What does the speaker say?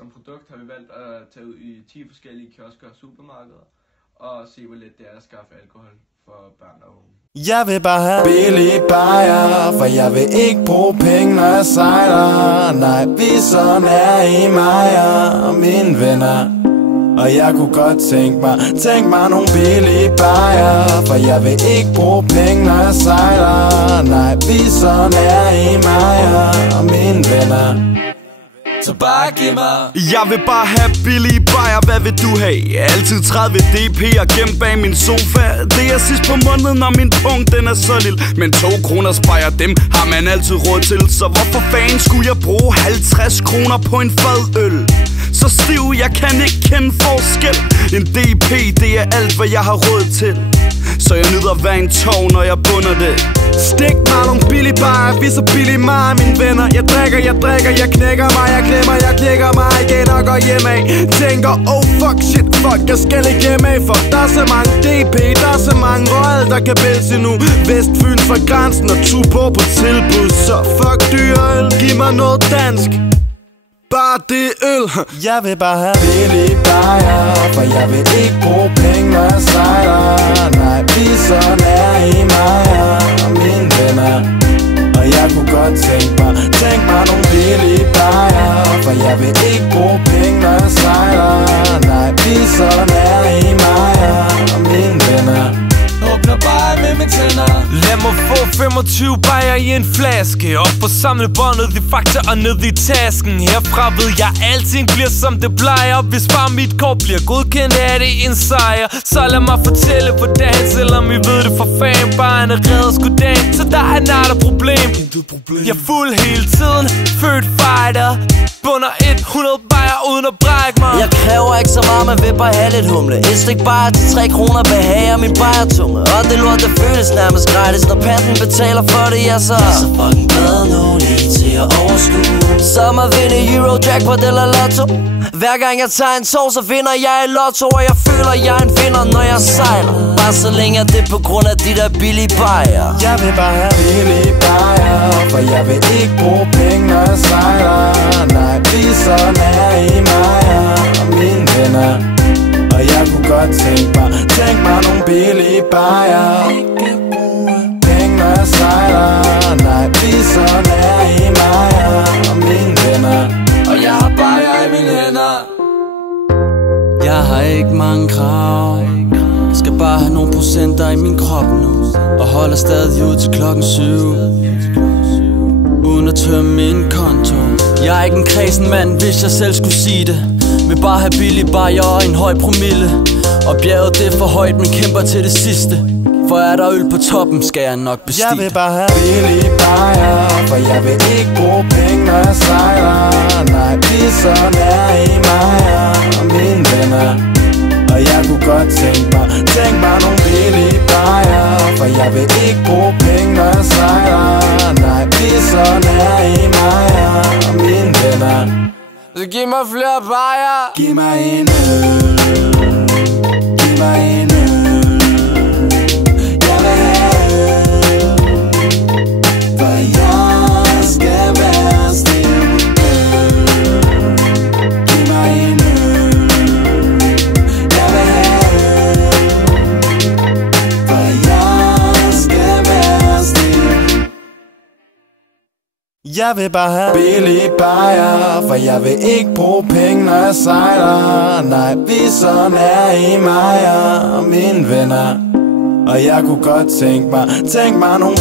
Som produkt har vi valgt at tage ud i 10 forskellige kiosker og supermarkeder og se, hvor let det er at skaffe alkohol for børn og unge. Jeg vil bare have billig bajer, for jeg vil ikke bruge penge, når jeg sejler. Nej, vi så nær i mig og mine venner. Og jeg kunne godt tænke mig nogle billige bajer, for jeg vil ikke bruge penge, når jeg sejler. Nej, vi så nær i mig og mine venner. Så bare giv mig. Jeg vil bare have billige bajer, hvad vil du have? Altid 30 dp og gemt bag min sofa. Det er sidst på måneden, og min punkt den er så lille. Men 2 kroners bajer, dem har man altid råd til. Så hvorfor fanden skulle jeg bruge 50 kroner på en fadøl? Så stiv, jeg kan ikke kende forskel. En DP, det er alt, hvad jeg har råd til. Så jeg nyder hver en tog, når jeg bunder det. Stik mig nogle billige bajer, vi så billige mig og mine venner. Jeg drikker, jeg knækker mig, jeg klemmer, jeg knækker mig igen og går hjem af. Tænker, oh fuck shit, fuck, jeg skal ikke hjem af. For der er så mange DP, der er så mange rød, der kan vælge nu. Vestfyn fra grænsen og Tuborg på tilbud. Så fuck dyreøl, giv mig noget dansk. Bare det øl. Jeg vil bare have billige bajer, for jeg vil ikke bruge penge, når jeg sejler. Nej, vi så nær i mig og mine venner. Og jeg kunne godt tænke mig nogle billige bajer, for jeg vil ikke bruge penge, når jeg sejler. Nej, vi så nær i mig og mine venner. Åbner bare med mine tænder. Lad mig få 25 bajer i en flaske. Op på samlebåndet i Fakta og ned i tasken. Herfra ved jeg, alting bliver som det plejer. Hvis bare mit kort bliver godkendt, er det en sejr. Så lad mig fortælle på dagen, selvom I ved det for fan. Bare en redder sgu dagen, så der er nada problem. Jeg er fuld hele tiden, født fighter. Bunder 100 bajer uden at brække mig. Jeg kræver ikke så meget, men vil bare have lidt humle. Et stik bajer til 3 kroner behager min bajertunge. Og det lort, det føles nærmest gratis. Når panten betaler for det, ja så fucking bedre nu lige til at overskue. Som at vinde Euro, Jackpot eller Lotto. Hver gang jeg tager en tog, så vinder jeg i Lotto. Og jeg føler, jeg er en vinder, når jeg sejler. Bare så længe det er på grund af de der billige bajer. Jeg vil bare have billige bajer, for jeg vil ikke bruge penge, når jeg sejler. Nej, vi så nær i mig og mine venner. Og jeg kunne godt tænke mig nogle billige bajer. Ikke bruge penge, når jeg sejler. Nej, vi så nær i mig og mine venner. Og jeg har bajer i mine hænder. Jeg har ikke mange krav. Jeg skal bare have nogle procenter i min krop nu. Og holder stadig ud til klokken 7. Uden at tømme min konto. Jeg er ikke en kredsen mand, hvis jeg selv skulle sige det. Vil bare have billige bajer og en høj promille. Og bjerget det er for højt, men kæmper til det sidste. For er der øl på toppen, skal jeg nok bestige. Jeg vil bare have billige bajer, for jeg vil ikke bruge penge, når jeg sejler. Nej, vi så nær i mig og mine venner. Og jeg kunne godt tænke mig nogle billige bajer, for jeg vil ikke bruge penge, når jeg sejler. Nej, vi så nær i mig og mine venner. Så giv mig flere bajer. Giv mig en øl. Giv mig en øl. Jeg vil have øl, for jeg skal være stille. Giv mig en øl. Jeg vil have øl, for jeg skal være stille. Jeg vil bare have billige bajer, for jeg vil ikke bruge penge, når jeg sejler. Nej, vi så nær i mig og mine venner. Og jeg kunne godt tænke mig nogle